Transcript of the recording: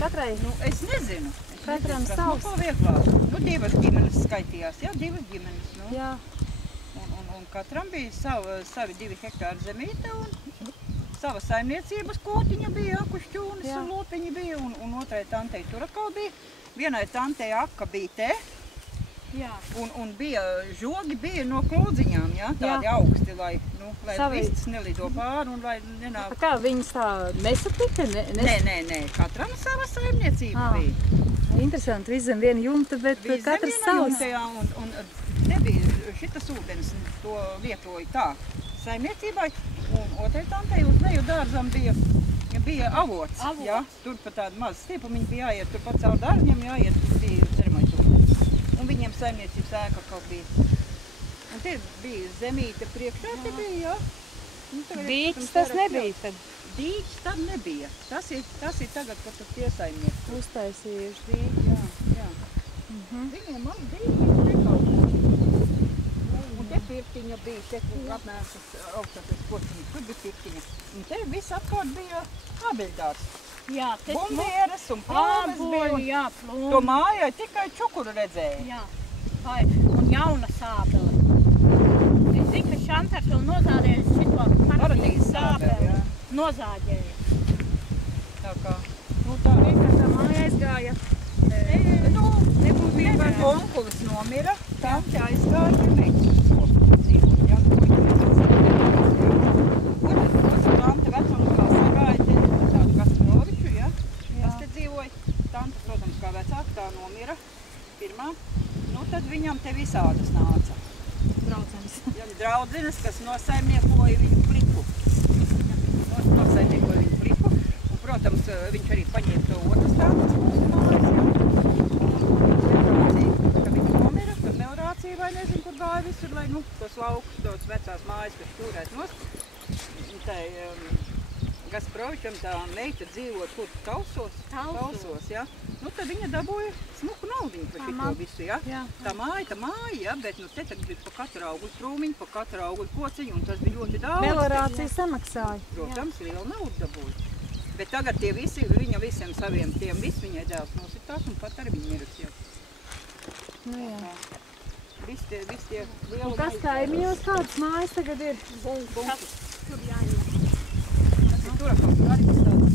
Katrai? Nu, es nezinu. Katram savs. Nu, ko vieglāk. Nu, 2 ģimenes skaitījās, jā, 2 ģimenes. Nu. Jā. Un katram bija savi 2 hektāri zemīte un sava saimniecības kotiņa bija, akušķūnis un lopiņi bija, un otrai tantei tur atkal bija. Vienai tantei aka bija te, un bija žogi bija no klodziņām, jā, tādi augsti, lai vistas nelido pāri un lai nenāk. Kā viņas tā nesatika? Nē, katram sava saimniecība bija. Interesanti, viss zem viena jumta, bet katrs savs. Un te bija šitas ūdens, to lietoja tā saimniecībai, un otrai tantei uz leju dārzam bija avots, jā, tur pa tādu mazu stiepumiņu bija jāiet, tur pat caur dārņiem jāiet, tur bija ceremoņas ūdens. Un viņiem saimniecības ēka kaut bija. Un te bija zemīte priekšā, te bija, jā. Dīķis tas nebija tad? Dīķis tad nebija. Tas ir tagad, kad tu piesaimnieks. Uztaisījuši dīķi. Jā. Viņiem maz dīķi te kaut kā. Un te pirtiņa bija, te apmēram tas augstākais kociņš, tur bija pirtiņa. Un te viss apkārt bija ābeļdārs. Jā, bumbieres un plāmes bija. Plūmi. To mājai tikai čukuru redzēja. Jā, un jauna sābele. Es zinu, ka Šantars vēl nozādēja šito paradīzes sābeli, jā. Nozādēja. Tā kā. Nu tā vienkārši tā māja aizgāja. Nebūtībā onkulis nomira, tante aizgāja pie meitas dzīvot, jā. Otra tante vecumā sagāja te tādu Gastroviču, jā. Tas te dzīvoja. Tante, protams, kā vecāka, tā nomira pirmā. Nu, tad viņam te visādas nāca. Draudzenes. Draudzenes, kas nosaimniekoja viņu pliku. Nosaimniekoja viņu pliku. Un, protams, viņš arī paņēma to otras tādas mūsu mājas, jā. Vai nezinu, kur gāja visur, lai, tos laukus, tos vecās mājas, kas turēt nost. Tai Gasprovičam tā meita dzīvot, kur Talsos, jā. Nu, tad viņa dabūja smuku naudiņu par šito visu, jā. Tā māja, jā, bet te tagad bija pa katru augļu krūmiņu, pa katru augļu kociņu, un tas bija ļoti daudz. Melorācija samaksāja. Protams, liela nauda dabūja. Bet tagad tie visi, viņa visiem saviem tiem viņai dēls nositās, un pat arī viņa miras jau. Nu jā. Visi tie lieli... Un kas kaimiņos kādas mājas tagad ir? Tur jāiet. Tas ir tur atkal arī tas tādas.